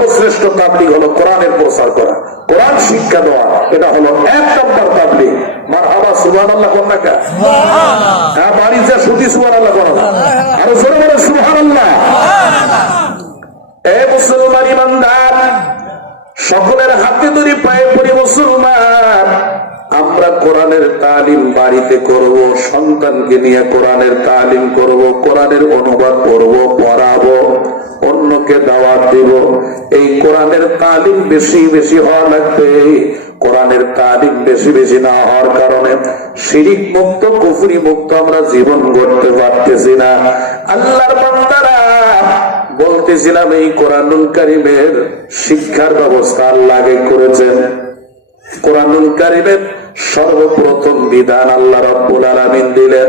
সর্বশ্রেষ্ঠ তাবলিগ হলো কোরআনের প্রচার করা। কোরআন শিক্ষা দেওয়া এটা হলো এক নম্বর তাবলিগ। মার হাবা সুবান আল্লাহ কন্যাকা হ্যাঁ বাড়ি যা সুতি সুবান আল্লাহ করো আরও জোরে বলে সুহান আল্লাহ এ মুসলমান ইমানদার সকলের হাতে ধরে পায়ে পড়ি মুসলমান। আমরা কোরআনের তালিম বাড়িতে করব সন্তানকে নিয়ে কোরআনের তালিম করব কোরআনের অনুবাদ করব পড়াবো। অন্যকে দাওয়াত দিব। এই কোরআনের তালিম বেশি বেশি হওয়া লাগবে। কোরআনের তালিম বেশি বেশি না হওয়ার কারণে শিরিক মুক্ত, কুফুরি মুক্ত আমরা জীবন গড়তে পারতেছি না। আল্লাহর বান্দারা বলতেছিলাম, এই কোরআনুল কারিমের শিক্ষার ব্যবস্থা আল্লাহ করেছেন। কোরআনুল কারিমের সর্বপ্রথম বিধান আল্লাহ রব্বুল আলামিন দিলেন।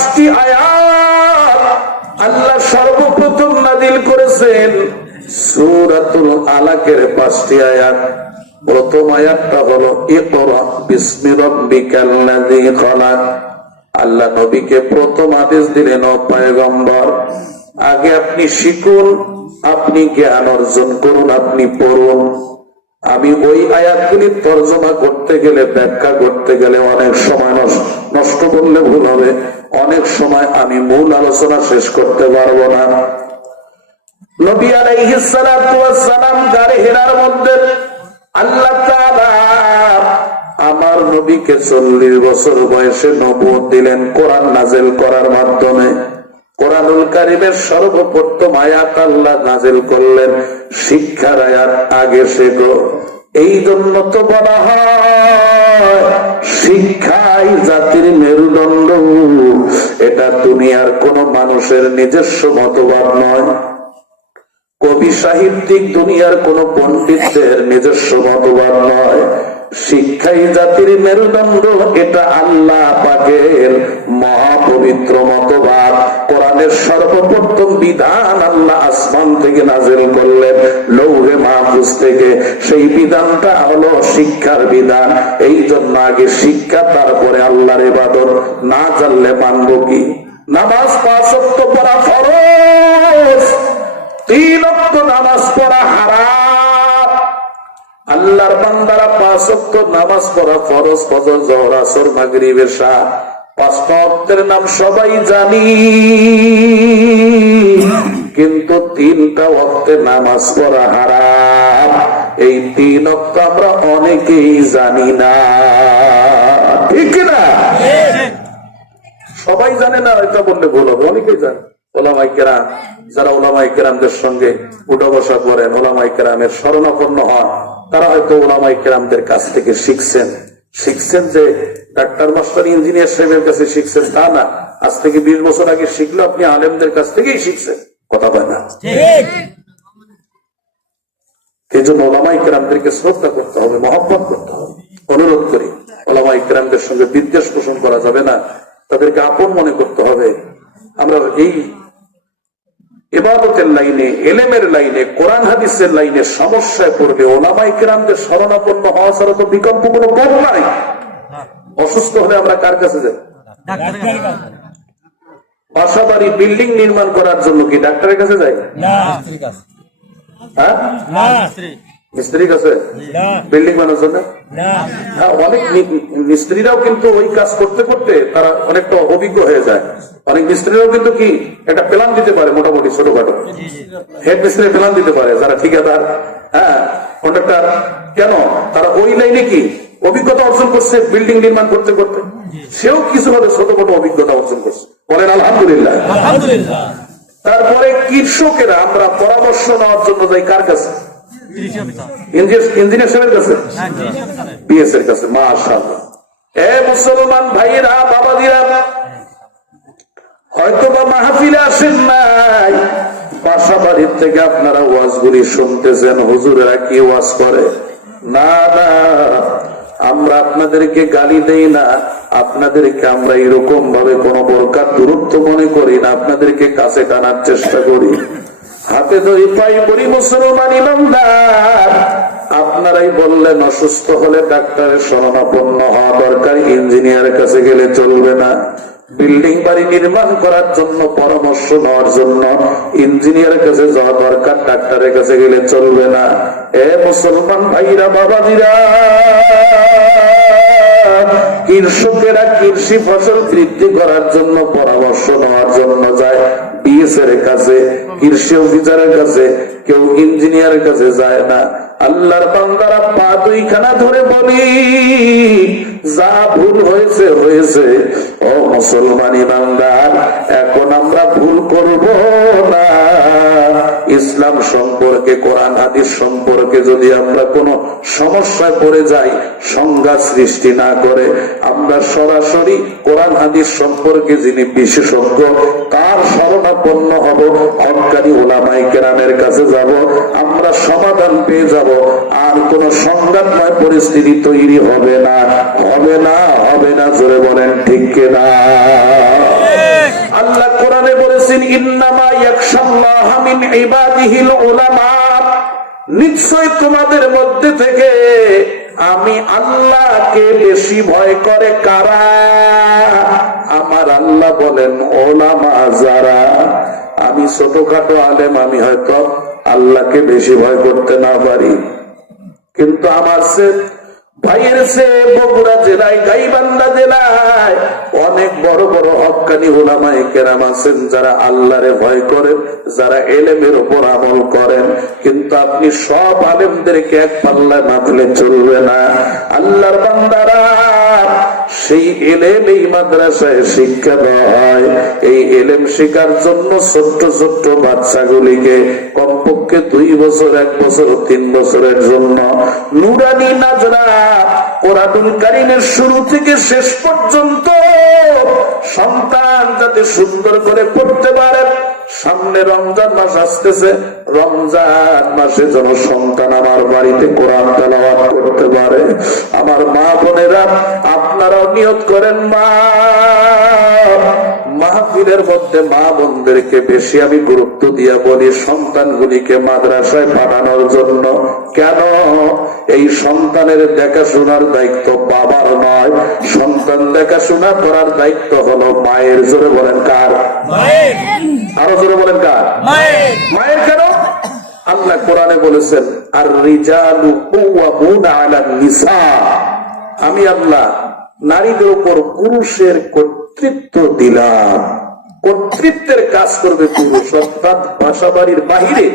পাঁচটি আয়াত আল্লাহ সর্বপ্রথম নাজিল করেছেন। সূরাতুল আলাকের পাঁচটি আয়াত। প্রথম আয়াতটা হলো, ইকরা বিসমি রাব্বিকাল্লাযী খালাক। আল্লাহ নবীকে প্রথম আদেশ দিলেন, ও পয়গম্বর, আগে আপনি শিখুন, আপনি জ্ঞান অর্জন করুন, আপনি পড়ুন। আমি ওই আয়াতগুলি তর্জমা করতে গেলে, ব্যাখ্যা করতে গেলে অনেক সময় নষ্ট করলে ভুল হবে। অনেক সময় আমি মূল আলোচনা শেষ করতে পারব না। আমার নবীকে চল্লিশ বছর বয়সে নবুয়ত দিলেন কোরআন নাজেল করার মাধ্যমে। কোরআনুল কারিমের সর্বপ্রথম আয়াত আল্লাহ নাজেল করলেন, শিক্ষার আয়াত আগে শেখো এই জন্য তো বলা হয়, শিক্ষাই জাতির মেরুদণ্ড। এটা দুনিয়ার কোন মানুষের নিজস্ব মতবাদ নয়। কবি সাহিত্যিক দুনিয়ার কোন পণ্ডিতদের নিজস্ব মতবাদ নয়। শিক্ষাই জাতির মেরুদণ্ড, এটা আল্লাহ পাকের মহাপবিত্র মতবাদ। কোরআনের সর্বপ্রথম বিধান আল্লাহ আসমান থেকে নাজেল করলেন, লৌহে মাহফুজ থেকে। সেই বিধানটা হলো শিক্ষার বিধান। এই জন্য আগে শিক্ষা, তারপরে আল্লাহর ইবাদত। না জানলে মানব কি? নামাজ ওয়াক্ত পড়া ফরজ। তিন নামাজ পড়া হারাম। আল্লাহর বান্দারা পাঁচ অক্ত নামাজ পড়া ফরজ ফজর, জহর, আসর, মাগরিব, এশা। পাঁচটা অক্তের নাম সবাই জানি। কিন্তু তিনটা অক্তে নামাজ পড়া হারাম। এই তিন অক্ত আমরা অনেকেই জানি না। ঠিক না? সবাই জানে না এটা বললে ভুল হবে, অনেকেই জানে। ওলামাই কেরাম, যারা ওলামাই কেরামদের সঙ্গে উঠা বসা করেন ওলামাই কেরামের শরণাপন্ন হন। তারা হয়তো ওলামাই কেরামদের কাছ থেকে শিখছেন। শিখছেন যে ডাক্তার মাস্টার ইঞ্জিনিয়ার সাহেবের কাছে শিখছেন। তা না আজ থেকে বিশ বছর আগে শিখলে আপনি আলেমদের কাছ থেকেই শিখছেন। কথা হয় না। এই জন্য ওলামাই কেরামদেরকে শ্রদ্ধা করতে হবে মহব্বত করতে হবে। অনুরোধ করি ওলামাই কেরামদের সঙ্গে বিদ্বেষ পোষণ করা যাবে না। তাদেরকে আপন মনে করতে হবে। আমরা এই এবাদতের লাইনে এলেমের লাইনে কোরআন হাদিসের লাইনে সমস্যায় পড়বে। ওলামাই কেরামদের শরণাপন্ন হওয়া ছাড়া তো বিকল্প কোনো পথ নাই। অসুস্থ হলে আমরা কার কাছে যাই বাসা বাড়ি বিল্ডিং নির্মাণ করার জন্য কি ডাক্তারের কাছে যাই? হ্যাঁ? মিস্ত্রির কাছে? বিল্ডিং বানানোর জন্য? হ্যাঁ অনেক মিস্ত্রিরাও কিন্তু ওই কাজ করতে করতে তারা অনেকটা অভিজ্ঞ হয়ে যায়। অনেক মিস্ত্রিরাও কিন্তু কি একটা প্ল্যান দিতে পারে মোটামুটি ছোটখাটো। হেড মিস্ত্রি প্ল্যান দিতে পারে যারা ঠিকাদার হ্যাঁ কন্ট্রাক্টর কেন? তারা ওই লাইনে কি অভিজ্ঞতা অর্জন করছে বিল্ডিং নির্মাণ করতে করতে। সেও কিছু ভাবে ছোটখাটো অভিজ্ঞতা অর্জন করছে। বলেন আলহামদুলিল্লাহ। আলহামদুলিল্লাহ। তারপরে কৃষকেরা আমরা পরামর্শ নেওয়ার জন্য যাই কার কাছে? ইঞ্জিনিয়ার সাহেবের কাছে? হ্যাঁ কৃষি অফিসারে পিএস এর কাছে মাশাআল্লাহ। এ মুসলমান ভাইরা বাবাদিরা হয়তো বা মাহফিলে আসেন নাই বাসা বাড়ির থেকে আপনারা ওয়াজগুলি শুনতেছেন হুজুরেরা কি ওয়াজ করে? না না আমরা আপনাদেরকে গালি দেই না আপনাদেরকে আমরা এরকম ভাবে কোন প্রকার দূরত্ব মনে করি না আপনাদেরকে কাছে টানার চেষ্টা করি। হাতে ধরি পাই করি, মুসলমান ইমানদার। আপনারাই বললেন অসুস্থ হলে ডাক্তারের শরণাপন্ন হওয়া দরকার, ইঞ্জিনিয়ারের কাছে গেলে চলবে না। বিল্ডিং বাড়ি নির্মাণ করার জন্য, পরামর্শ নেওয়ার জন্য ইঞ্জিনিয়ারের কাছে যাওয়া দরকার, ডাক্তারের কাছে গেলে চলবে না। এ মুসলমান ভাইরা, বাবাজিরা, কৃষকেরা কৃষি ফসল বৃদ্ধি করার জন্য, পরামর্শ নেওয়ার জন্য যায়। বিএস এর কাছে কৃষি অফিসারের কাছে কেউ ইঞ্জিনিয়ারের কাছে যায় না। আল্লাহর বান্দারা পা দুইখানা ধরে বলি, যা ভুল হয়েছে হয়েছে। ও মুসলমান ইমানদার, এখন আমরা ভুল করব না। ইসলাম সম্পর্কে, কোরআন, হাদিস সম্পর্কে যদি আমরা কোনো সমস্যায় পড়ে যাই, সংজ্ঞা সৃষ্টি না করে, আমরা সরাসরি কোরআন, হাদিস সম্পর্কে যিনি বিশেষজ্ঞ, তার শরণাপন্ন হব। হকারী ওলামাই কেরামের কাছে যাব। আমরা সমাধান পেয়ে যাব। আর কোন সংঘাতময় পরিস্থিতি তৈরি হবে না। হবে না হবে না, জোরে বলেন, ঠিক কিনা? আল্লাহ কোরআনে বলেছেন, ইন্নামা ইয়াকশাল্লাহ মিন ইবাদিহিল উলামা। নিশ্চয় তোমাদের মধ্যে থেকে আমি আল্লাহকে বেশি ভয় করে কারা? আমার আল্লাহ বলেন ওলামা যারা। আমি ছোটখাটো আলেম, আমি হয়তো আল্লাহকে বেশি ভয় করতে না পারি। কিন্তু আমার সে ভাইয়ের সে বগুড়া জেলায়, গাইবান্ধা জেলায় অনেক বড় বড় হকানি ওলামাই কেরাম আছেন যারা আল্লাহরে ভয় করেন, যারা এলেমের উপর আমল করেন। কিন্তু আপনি সব আলেমদেরকে এক পাল্লায় মাতলে চলবে না। আল্লাহর বান্দারা সেই এলেম এই মাদ্রাসায় শিক্ষা দেওয়া হয়। এই এলেম শেখার জন্য ছোট্ট ছোট্ট বাচ্চাগুলিকে কমপক্ষে দুই বছর, এক বছর, তিন বছরের জন্য নুরানি নাজরা কোরআনুল শুরু থেকে শেষ পর্যন্ত সন্তান যাতে সুন্দর করে পড়তে পারে সামনে রমজান মাস আসতেছে, রমজান মাসে যেন সন্তান আমার বাড়িতে কোরআন তেলাওয়াত করতে পারে। আমার মা বোনেরা, আপনারাও নিয়ত করেন, মা, মাহফিলের মধ্যে মা বোনদেরকে বেশি আমি গুরুত্ব দিয়া বলি সন্তানগুলিকে মাদ্রাসায় পাঠানোর জন্য। কেন? এই সন্তানের দেখাশোনার দায়িত্ব বাবার নয়। সন্তান দেখাশোনা করার দায়িত্ব হলো মায়ের। জোরে বলেন কার? মায়ের। আরও জোরে বলেন কার? মায়ের। কেন? আল্লাহ কোরআনে বলেছেন আর রিজালু নিসা। আমি আল্লাহ নারীদের উপর পুরুষের কর্তৃত্ব দিলাম। কর্তৃত্বের কাজ করবে পুরুষ অর্থাৎ বাসা বাড়ির বাহিরে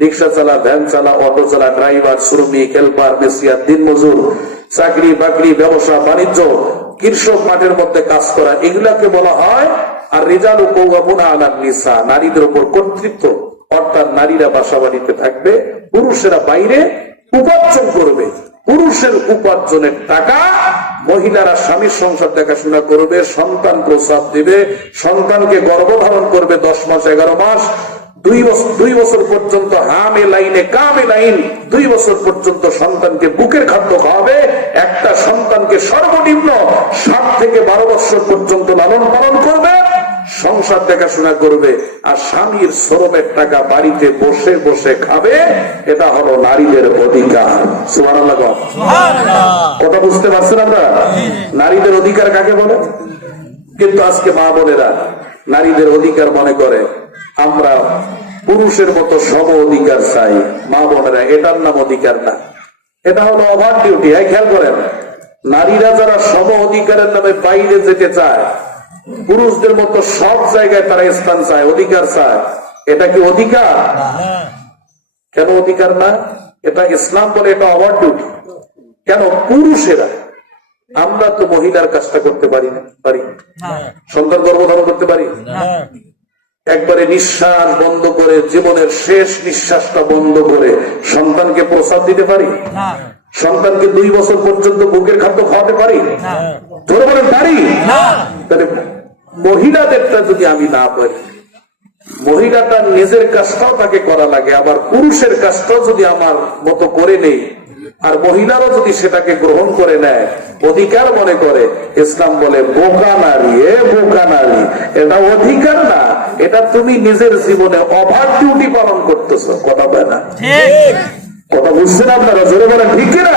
রিক্সা চালা ভ্যান চালা অটো চালা ড্রাইভার শ্রমিক হেল্পার মেসিয়ার দিন মজুর চাকরি বাকরি ব্যবসা বাণিজ্য কৃষক মাঠের মধ্যে কাজ করা এগুলাকে বলা হয় আর রেজাল কৌগাবুনা আলার নিসা, নারীদের উপর কর্তৃত্ব, অর্থাৎ নারীরা বাসা বাড়িতে থাকবে, পুরুষেরা বাইরে উপার্জন করবে। পুরুষের উপার্জনের টাকা মহিলারা স্বামীর সংসার দেখাশোনা করবে, সন্তান প্রসাদ দিবে, সন্তানকে গর্ভধারণ করবে দশ মাস, এগারো মাস। দুই বছর দুই বছর পর্যন্ত হামে লাইনে কামে লাইন, দুই বছর পর্যন্ত সন্তানকে বুকের খাদ্য খাওয়াবে। একটা সন্তানকে সর্বনিম্ন সাত থেকে বারো বছর পর্যন্ত লালন পালন করবে। সংসার দেখাশোনা করবে আর স্বামীর শ্রমের টাকা বাড়িতে বসে বসে খাবে এটা হলো নারীদের অধিকার। সুবহানাল্লাহ কথা বুঝতে পারছেন আমরা নারীদের অধিকার কাকে বলে? কিন্তু আজকে মা বোনেরা নারীদের অধিকার মনে করে আমরা পুরুষের মতো সম অধিকার চাই। মা বোনেরা এটার নাম অধিকার না। এটা হলো ওভার ডিউটি এই খেয়াল করেন। নারীরা যারা সম অধিকারের নামে বাইরে যেতে চায় পুরুষদের মতো সব জায়গায় তারা স্থান চায় অধিকার চায়। এটা কি অধিকার? কেন অধিকার না? এটা ইসলাম বলে এটা ওভার ডিউটি কেন? পুরুষেরা। আমরা তো মহিলার কাজটা করতে পারি না পারি। সন্তান গর্ভধারণ করতে পারি? একবারে নিঃশ্বাস বন্ধ করে জীবনের শেষ নিঃশ্বাসটা বন্ধ করে সন্তানকে প্রসাদ দিতে পারি? সন্তানকে দুই বছর পর্যন্ত বুকের খাদ্য খাওয়াতে পারি? ধরে বলেন পারি। তাহলে মহিলাদেরটা যদি আমি না পারি মহিলাটার নিজের কাজটাও তাকে করা লাগে আবার পুরুষের কাজটাও যদি আমার মতো করে নেই আর মহিলারও যদি সেটাকে গ্রহণ করে নেয় অধিকার মনে করে ইসলাম বলে বোকা নারী এ বোকা নারী এটা অধিকার না এটা তুমি নিজের জীবনে ওভার ডিউটি পালন করতেছো কথা বলে না? কথা বুঝছেন আপনারা? জোরে বলেন ঠিক না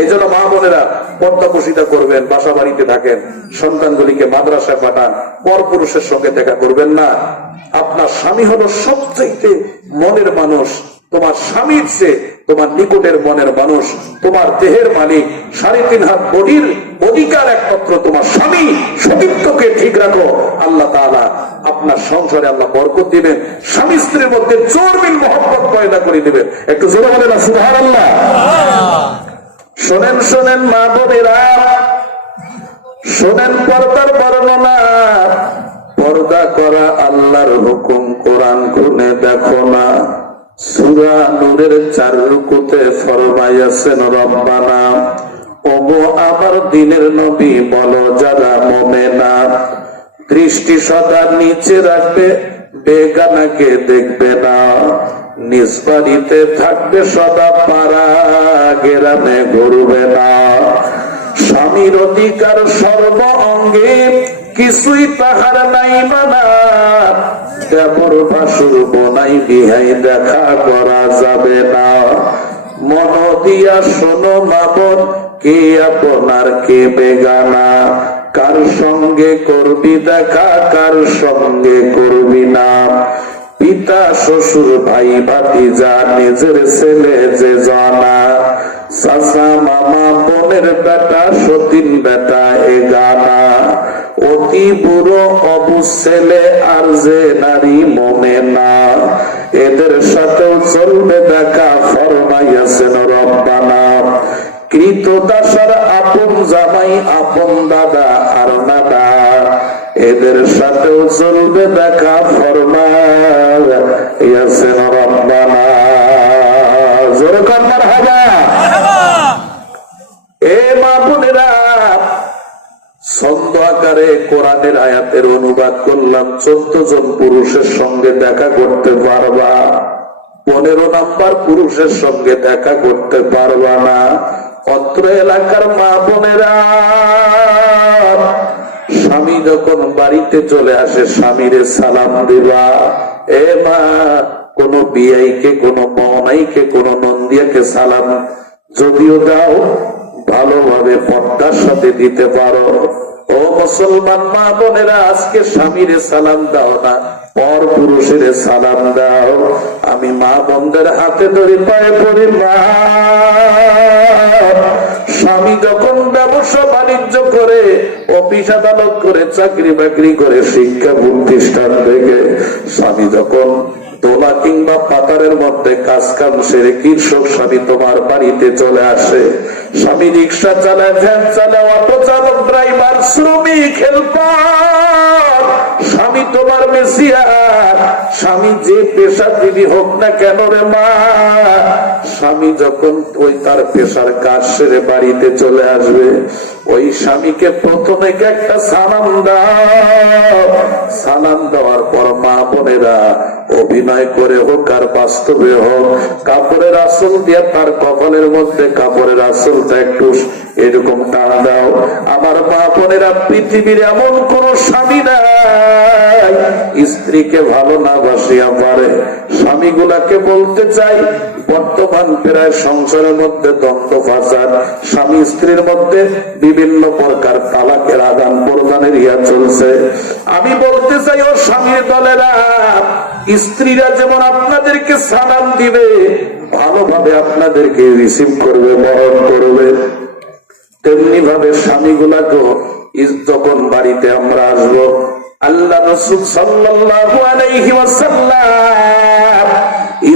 এই জন্য মা বোনেরা পর্দাপোষিতা করবেন, বাসা বাড়িতে থাকেন, সন্তানগুলিকে মাদ্রাসায় পাঠান পর পুরুষের সঙ্গে দেখা করবেন না। আপনার স্বামী হলো সবচাইতে মনের মানুষ, তোমার স্বামীর চেয়ে তোমার নিকটের মনের মানুষ, তোমার দেহের মালিক। সাড়ে তিন হাত বডির অধিকার একমাত্র তোমার স্বামী, সতীত্বকে ঠিক রাখো। আল্লাহ তাআলা আপনার সংসারে আল্লাহ বরকত দিবেন, স্বামী স্ত্রীর মধ্যে চর্বিল মহব্বত পয়দা করে দিবেন। একটু জোরে না সুধার আল্লাহ শোনেন শোনেন মা বোনেরা। শোনেন পর্দার বর্ণনা। পর্দা করা আল্লাহর হুকুম কোরআন খুনে দেখো না। সুরা নূরের চার রুকুতে ফরমাইয়াছেন, রব্বানা, ওগো আমার দিনের নবী, বলো যারা না দৃষ্টি সদা নিচে রাখবে, বেগানাকে দেখবে না। নিজ থাকবে সদা পাড়া, গেরামে ঘুরবে না। স্বামীর অধিকার সর্ব অঙ্গে, কিছুই তাহার নাই মানা। ভাসুর বনাই বিহাই দেখা করা যাবে না। মন দিয়া শোনো মাবন কে আপনার কে বেগানা? কার সঙ্গে করবি দেখা, কার সঙ্গে করবি না? শ্বশুর ভাই ভাতিজা, নিজের ছেলে যে জানা। চাচা মামা বোনের বেটা, সতীন বেটা, এ গানা। অতি বুড়ো অবু ছেলে আর যে নারী মনে না। এদের সাথেও চলবে দেখা ফরমাইয়াছেন রব্বানা। কৃত দাসার আপন জামাই, আপন দাদা আর নাদা এদের সাথেও চলবে দেখা ফরমাইয়াছেন কোরআনের আয়াতের অনুবাদ করলাম, চোদ্দ জন পুরুষের সঙ্গে দেখা করতে পারবা। পনেরো নাম্বার পুরুষের সঙ্গে দেখা করতে পারবা না। অত্র এলাকার মা বোনেরা, স্বামী যখন বাড়িতে চলে আসে, স্বামীরে সালাম দিবা। এ মা, কোন বিয়াইকে, কোন মনাইকে কোন নন্দিয়াকে সালাম যদিও দাও, ভালোভাবে পর্দার সাথে দিতে পারো। ও মুসলমান মা বোনেরা, আজকে স্বামীর সালাম দাও না, পর পুরুষের সালাম দাও। আমি মা বোনদের হাতে ধরে পায়ে পড়ি, মা। স্বামী যখন ব্যবসা বাণিজ্য করে, অফিস আদালত করে, চাকরি বাকরি করে, শিক্ষা প্রতিষ্ঠান থেকে স্বামী যখন দোলা কিংবা পাতারের মধ্যে কাজ কাম সেরে কৃষক স্বামী তোমার বাড়িতে চলে আসে। স্বামী রিক্সা চালায়, ভ্যান চালায়, অটো চালক, ড্রাইভার, শ্রমিক, হেল্পার। স্বামী তোমার মেসিয়ার স্বামী যে পেশাজীবী হোক না কেন রে মা, স্বামী যখন ওই তার পেশার কাজ সেরে বাড়িতে চলে আসবে, ওই স্বামীকে প্রথমে একটা সালাম দাও। সালাম দেওয়ার পর মা বোনেরা অভিনয় করে হোক আর বাস্তবে হোক, কাপড়ের আসল দিয়ে তার কপালের মধ্যে কাপড়ের আসলটা একটু এরকম টান দাও। আমার মা বোনেরা, পৃথিবীর এমন কোন স্বামী নাই। স্ত্রীকে ভালো না বাসিয়া পারে। স্বামীগুলাকে বলতে চাই, বর্তমান প্রায় সংসারের মধ্যে দ্বন্দ্ব ফাঁসার স্বামী স্ত্রীর মধ্যে বিভিন্ন প্রকার তালাকের আদান প্রদানের ইয়া চলছে। আমি বলতে চাই, ও স্বামীর দলেরা, স্ত্রীরা যেমন আপনাদেরকে সালাম দিবে, ভালোভাবে আপনাদেরকে রিসিভ করবে, বরণ করবে। তেমনি ভাবে স্বামী গুলাকে যখন বাড়িতে আমরা আসব আল্লাহ রসুল সাল্লাল্লাহু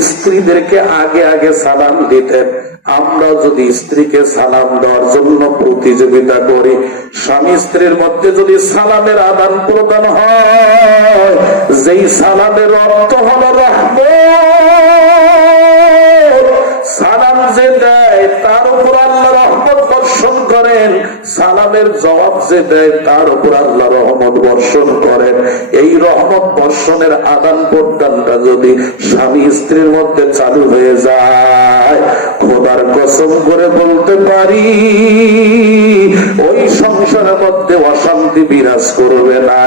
স্ত্রীদেরকে আগে আগে সালাম দিতেন। আমরা যদি স্ত্রীকে সালাম দেওয়ার জন্য প্রতিযোগিতা করি, স্বামী স্ত্রীর মধ্যে যদি সালামের আদান প্রদান হয়, যেই সালামের অর্থ হলো রহমত। সালাম যে দেয় তার উপর আল্লাহ রহমত বর্ষণ করেন সালামের জবাব যে দেয়, তার উপর আল্লাহ রহমত বর্ষণ করেন। এই রহমত বর্ষণের আদান প্রদানটা যদি স্বামী স্ত্রীর মধ্যে চালু হয়ে যায়, খোদার কসম করে বলতে পারি, ওই সংসারের মধ্যে অশান্তি বিরাজ করবে না,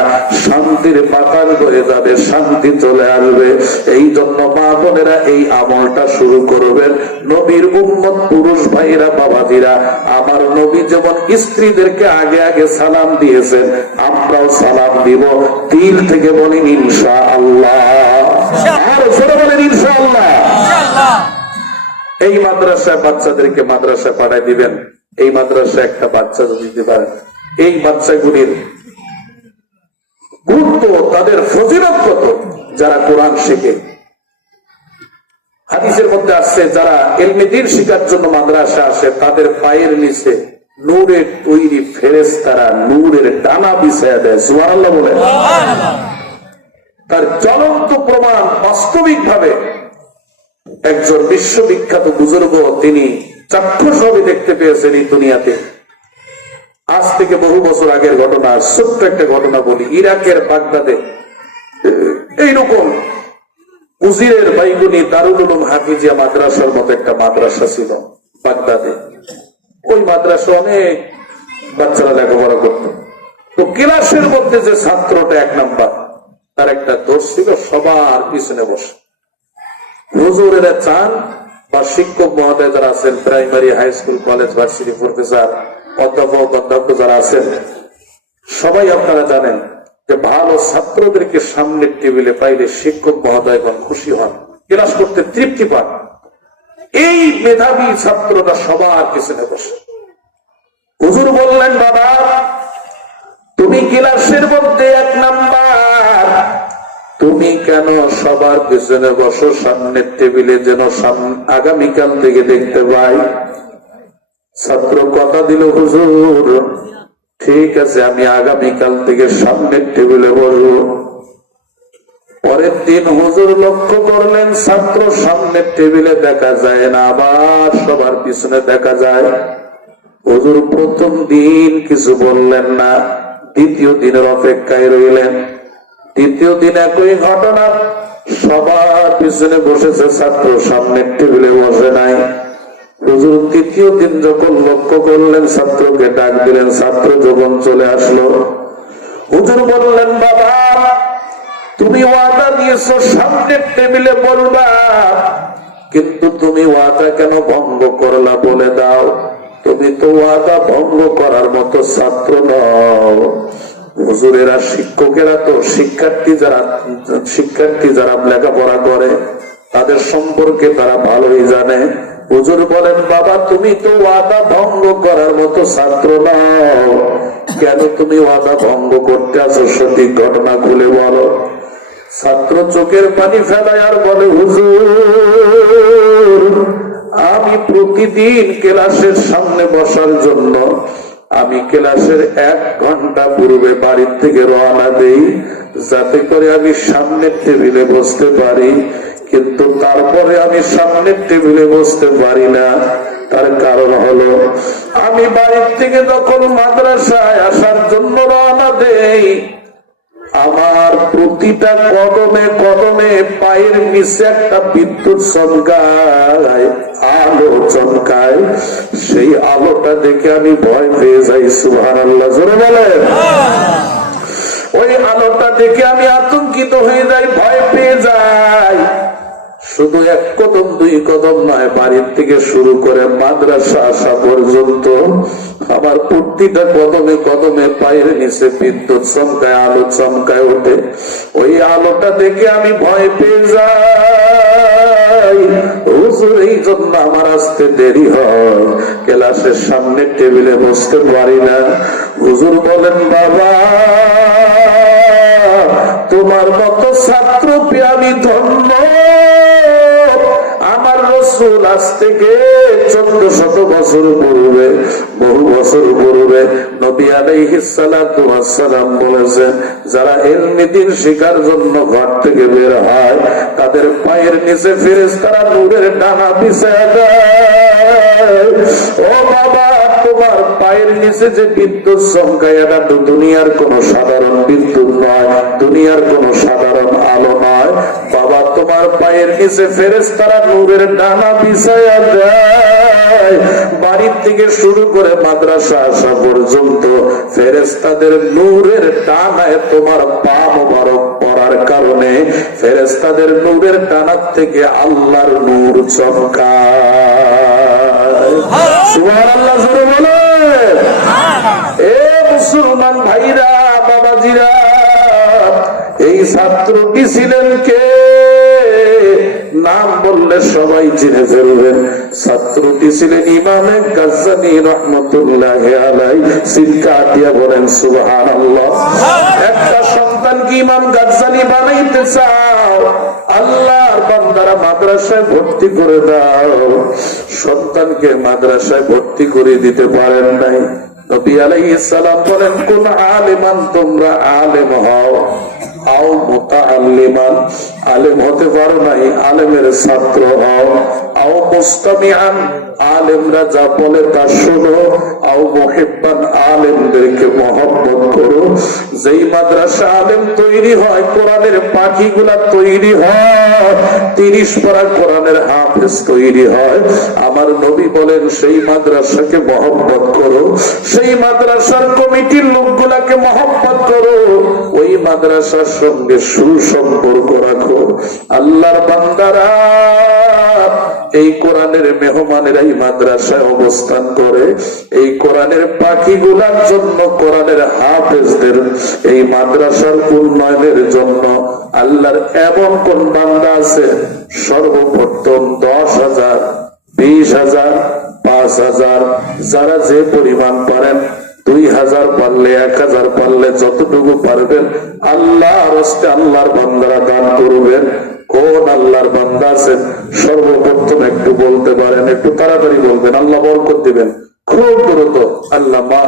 শান্তির পাতাল করে যাবে, শান্তি চলে আসবে। এই জন্য মা বোনেরা এই আমলটা শুরু করবেন। নবীর উম্মত পুরুষ ভাইরা বাবাজিরা, আমার নবী যেমন স্ত্রীদেরকে আগে আগে সালাম দিয়েছেন, আমরাও সালাম দিব। দিল থেকে বলি ইনশা আল্লাহ জোরে বলেন ইনশা আল্লাহ এই মাদ্রাসায় বাচ্চাদেরকে মাদ্রাসায় পাঠাই দিবেন। এই মাদ্রাসায় একটা বাচ্চা দিতে পারেন। এই বাচ্চাগুলির গুরুত্ব, তাদের ফজিলত কত? যারা কোরআন শেখে। হাদিসের মধ্যে আসছে, যারা এলমে দিন শিকার জন্য মাদ্রাসা আসে, তাদের পায়ের নিচে নূরের তৈরি ফেরেস তারা নূরের ডানা বিছায়া দেয় সুবহানাল্লাহ বলে তার জ্বলন্ত প্রমাণ বাস্তবিক ভাবে একজন বিশ্ববিখ্যাত বুজুর্গ তিনি চাক্ষুষ ভাবে দেখতে পেয়েছেন এই দুনিয়াতে। আজ থেকে বহু বছর আগের ঘটনা ছোট্ট একটা ঘটনা বলি ইরাকের বাগদাদে। এইরকম উজিরের বাইগুনি দারুল উলুম হাফিজিয়া মাদ্রাসার মতো একটা মাদ্রাসা ছিল বাগদাদে। ওই মাদ্রাসা অনেক বাচ্চারা লেখাপড়া করত। তো ক্লাসের মধ্যে যে ছাত্রটা এক নাম্বার, তার একটা দোষ ছিল, সবার পিছনে বসে। হুজুরেরা চান, বা শিক্ষক মহোদয় যারা আছেন primary high school college varsity professor অধ্যাপক অধ্যক্ষ যারা আছেন, সবাই আপনারা জানেন যে ভালো ছাত্রদেরকে সামনের টেবিলে পাইলে শিক্ষক মহোদয়গণ খুশি হন, ক্লাস করতে তৃপ্তি পান। এই মেধাবী ছাত্রটা সবার পিছনে বসে। হুজুর বললেন, বাবা, তুমি ক্লাসের মধ্যে এক নাম্বার। তুমি কেন সবার পিছনে বসো? সামনের টেবিলে যেন আগামীকাল থেকে দেখতে পাই। ছাত্র কথা দিল, হুজুর, ঠিক আছে, আমি আগামীকাল থেকে সামনের টেবিলে বসবো। পরের দিন হুজুর লক্ষ্য করলেন, ছাত্র সামনের টেবিলে দেখা যায় না, আবার সবার পিছনে দেখা যায়। হুজুর প্রথম দিন কিছু বললেন না, দ্বিতীয় দিনের অপেক্ষায় রইলেন। দ্বিতীয় দিন একই ঘটনা, সবার পিছনে বসেছে ছাত্র সামনের টেবিলে বসে নাই। হুজুর তৃতীয় দিন যখন লক্ষ্য করলেন, ছাত্রকে ডাক দিলেন, ছাত্র যখন চলে আসলো, হুজুর বললেন, বাবা তুমি ওয়াদা দিয়েছ, সামনের টেবিলে বলবা। কিন্তু তুমি ওয়াদা কেন ভঙ্গ করলা বলে দাও। তুমি তো ওয়াদা ভঙ্গ করার মতো ছাত্র নও। হুজুরেরা, শিক্ষকেরা তো শিক্ষার্থী যারা শিক্ষার্থী যারা লেখাপড়া করে, তাদের সম্পর্কে তারা ভালোই জানে। হুজুর বলেন, বাবা, তুমি তো ওয়াদা ভঙ্গ করার মতো ছাত্র নও। কেন তুমি ওয়াদা ভঙ্গ করতে আছো সঠিক ঘটনা খুলে বলো। ছাত্র চোখের পানি ফেলায় আর বলে, হুজুর, আমি প্রতিদিন ক্লাসের সামনে বসার জন্য আমি ক্লাসের এক ঘণ্টা পূর্বে বাড়ির থেকে রওনা দেই, যাতে করে আমি সামনের টেবিলে বসতে পারি। কিন্তু তারপরে আমি সামনের টেবিলে বসতে পারি না। তার কারণ হলো, আমি বাড়ির থেকে যখন মাদ্রাসায় আসার জন্য রওনা দেই আমার প্রতিটা কদমে কদমে পায়ের নিচে একটা বিদ্যুৎ চমকায় আলো চমকায়। সেই আলোটা দেখে আমি ভয় পেয়ে যাই সুহান আল্লাহ জোরে বলেন। ওই আলোটা দেখে আমি আতঙ্কিত হয়ে যাই ভয় পেয়ে যাই। শুধু এক কদম, দুই কদম নয়, বাড়ির থেকে শুরু করে মাদ্রাসা আসা পর্যন্ত আমার প্রতিটা কদমে কদমে পায়ের নিচে বিদ্যুৎ চমকায়, আলো চমকায় ওঠে। ওই আলোটা দেখে আমি ভয় পেয়ে যাই। হুজুর, এই জন্য আমার আসতে দেরি হয়। ক্লাসের সামনে টেবিলে বসতে পারি না। হুজুর বলেন, বাবা, তোমার মতো ছাত্র আমি ধন্য রসুল আজ থেকে চোদ্দ শত বছর পূর্বে, বহু বছর পূর্বে নবী আলাইহিসালাম বলেছেন, যারা এলমিদিন শিকার জন্য ঘর থেকে বের হয়, তাদের পায়ের নিচে ফিরে তারা নূরের ডানা পিছায় ও বাবা, তোমার পায়ের নিচে যে বিদ্যুৎ সংখ্যা, এটা তো দুনিয়ার কোন সাধারণ বিদ্যুৎ নয়, দুনিয়ার কোন সাধারণ আলো নয় তোমার পায়ের নিচে ফেরেস তারা নূরের ডানা বিছায়া দেয় বাড়ির থেকে শুরু করে মাদ্রাসা আসা পর্যন্ত ফেরেস তাদের নূরের ডানায় তোমার পা মোবারক পড়ার কারণে ফেরেস তাদের নূরের ডানার থেকে আল্লাহর নূর চমকায়। এ মুসলমান ভাইরা, বাবাজিরা, এই ছিলেন কে? নাম বললে সবাই চিনে ফেলবেন ছাত্রটি ছিলেন ইমামে গাজ্জানি রহমতুল্লাহ আলাই সিলকা দিয়া বলেন সুবহান একটা সন্তানকে ইমাম গাজ্জানি বানাইতে চাও? আল্লাহর বান্দারা মাদ্রাসায় ভর্তি করে দাও। সন্তানকে মাদ্রাসায় ভর্তি করে দিতে পারেন নাই। নবী আলাইহিস সালাম বলেন কোন আলেমান তোমরা আলেম হও। আও মুতাআল্লিমান, আলেম হতে পারো নাই, আলেমের ছাত্র হও। আও আলেমরা যা বলে তা শোনো। আও আলেমদেরকে মহব্বত করো। যেই মাদ্রাসা আলেম তৈরি হয়, কোরআনের পাখিগুলা তৈরি হয়, তিরিশ পারা কোরআনের হাফেজ তৈরি হয়। আমার নবী বলেন, সেই মাদ্রাসাকে মহব্বত করো। সেই মাদ্রাসার কমিটির লোকগুলাকে মহব্বত করো। মাদ্রাসার সঙ্গে সুসম্পর্ক রাখো। আল্লাহর বান্দারা এই কোরআনের মেহমানেরা এই মাদ্রাসায় অবস্থান করে। এই কোরআনের পাখিগুলার জন্য কোরআনের হাফেজদের এই মাদ্রাসার উন্নয়নের জন্য আল্লাহর এমন কোন বান্দা আছে? সর্বপ্রথম দশ হাজার, বিশ হাজার, পাঁচ হাজার, যারা যে পরিমাণ পারেন দুই হাজার পারলে এক হাজার পারলে যতটুকু পারবেন আল্লাহ রস্তে আল্লাহর বান্দারা দান করবেন। কোন আল্লাহর বান্দা আছেন? সর্বপ্রথম একটু বলতে পারেন একটু তাড়াতাড়ি বলবেন। আল্লাহ বরকত দিবেন। খুব দ্রুত আল্লাহ মা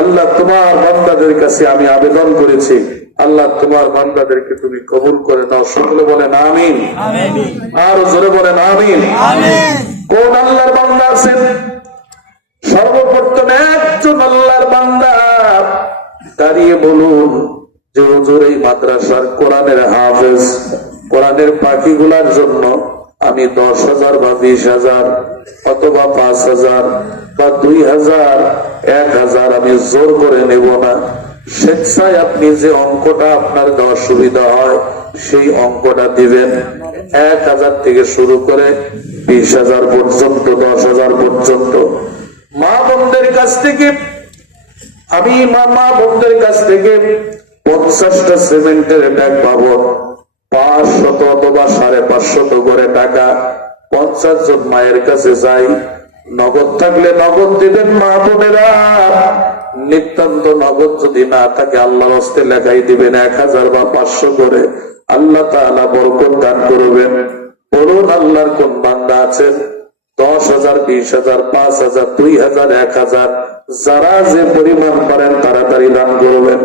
আল্লাহ তোমার বান্দাদের কাছে আমি আবেদন করেছি। আল্লাহ তোমার বান্দাদেরকে তুমি কবুল করে নাও সকলে বলেন আমিন। আর জোরে বলেন আমিন। কোন আল্লাহর বান্দা আছেন? সর্বপ্রথম একজন আল্লাহর বান্দা দাঁড়িয়ে বলুন যে হুজুর, এই মাদ্রাসার কোরআনের হাফেজ, কোরআনের পাখিগুলার জন্য আমি দশ হাজার বা বিশ হাজার অথবা পাঁচ হাজার বা দুই হাজার, এক হাজার আমি জোর করে নেব না। স্বেচ্ছায় আপনি যে অঙ্কটা আপনার দেওয়ার সুবিধা হয়, সেই অঙ্কটা দিবেন। এক হাজার থেকে শুরু করে বিশ হাজার পর্যন্ত, দশ হাজার পর্যন্ত। মা বোনদের কাছ থেকে, আমি মা মা বোনদের কাছ থেকে পঞ্চাশটা সিমেন্টের ব্যাগ পাবো। পাঁচশত অথবা সাড়ে পাঁচশত করে টাকা। পঞ্চাশ জন মায়ের কাছে যাই। নগদ থাকলে নগদ দিবেন মা বোনেরা। নিতান্ত নগদ যদি না থাকে, আল্লাহর হস্তে লেখাই দিবেন এক হাজার বা পাঁচশো করে। আল্লাহ তাআলা বরকত দান করবেন। বলুন আল্লাহর কোন বান্দা আছেন? দশ হাজার, বিশ হাজার, পাঁচ হাজার, দুই হাজার, এক হাজার। যারা যে পরিমাণ পারেন তাড়াতাড়ি দান করবেন।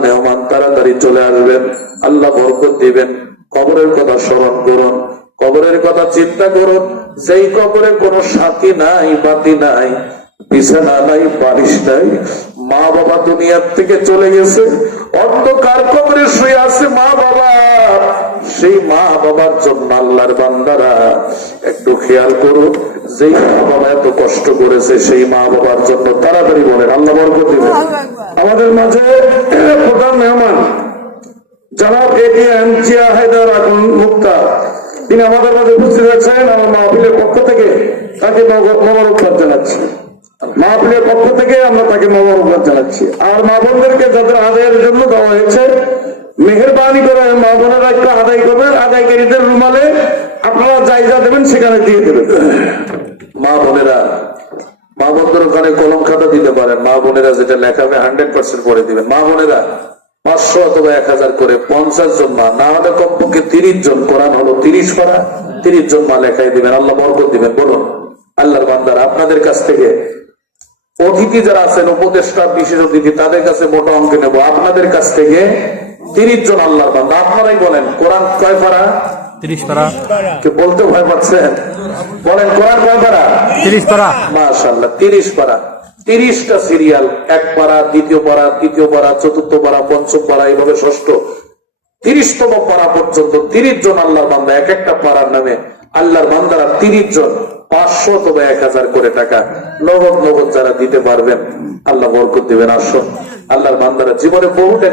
মেহমান, তাড়াতাড়ি চলে আসবেন। আল্লাহ বরকত দিবেন। কবরের কথা স্মরণ করুন। কবরের কথা চিন্তা করুন। যেই কবরে কোনো সাথী নাই, বাতি নাই, বিছানা নাই, বালিশ নাই মা বাবা দুনিয়ার থেকে চলে গেছে। অন্ধকার কবরে শুয়ে আছে মা বাবা সেই মা বাবার জন্য আল্লাহর বান্দারা একটু খেয়াল করুন যেই মা বাবা এত কষ্ট করেছে সেই মা বাবার জন্য তাড়াতাড়ি বলেন আল্লাহ বরকত দিবেন। আমাদের মাঝে প্রধান মেহমান জনাব এটিএম জিয়া হায়দার আগুন মুক্তা। তিনি আমাদের মাঝে উপস্থিত আছেন আমার মাহফিলের পক্ষ থেকে তাকে মোবারকবাদ জানাচ্ছি। মাহফিলের পক্ষ থেকে আমরা তাকে মোবারকবাদ জানাচ্ছি। আর মা বোনদেরকে যাদের আদায়ের জন্য দেওয়া হয়েছে মেহরবানি করে মা বোনেরা একটু আদায় করবেন, আদায়কারীদের রুমালে আপনারা জায়গা দেবেন সেখানে দিয়ে দেবেন। মা বোনেরা, মা বোনদের ওখানে কলম খাতা দিতে পারেন। মা বোনেরা যেটা লেখাবে হান্ড্রেড পার্সেন্ট করে দিবেন। মা বোনেরা, পাঁচশো অথবা এক হাজার করে পঞ্চাশ জন মা, না হলে কমপক্ষে তিরিশ জন, কোরআন হলো তিরিশ পারা তিরিশ জন মা লেখাই দিবেন। আল্লাহ বরকত দিবেন। বলুন, আল্লাহর বান্দার, আপনাদের কাছ থেকে অতিথি যারা আছেন, উপদেষ্টা, বিশেষ অতিথি, তাদের কাছে মোটা অঙ্ক নেব। আপনাদের কাছ থেকে তিরিশ জন আল্লাহর বান্দা। আপনারাই বলেন কোরআন কয় পারা? তিরিশ পারা। কে বলতে ভয় পাচ্ছেন? বলেন কোরআন কয় পারা? তিরিশ পারা। মাশাল্লাহ তিরিশ পারা। তিরিশটা সিরিয়াল এক পারা দ্বিতীয় পারা তৃতীয় পারা চতুর্থ পারা পঞ্চম পারা এইভাবে ষষ্ঠ। তিরিশতম পারা পর্যন্ত তিরিশ জন আল্লাহর বান্দা এক একটা পাড়ার নামে আল্লাহর বান্দারা তিরিশ জন পাঁচশো তবে এক হাজার করে টাকা। নগদ নগদ যারা দিতে পারবেন আল্লাহ বরকত দিবেন। আসুন আল্লাহর বান্দারা জীবনে বহু টাকা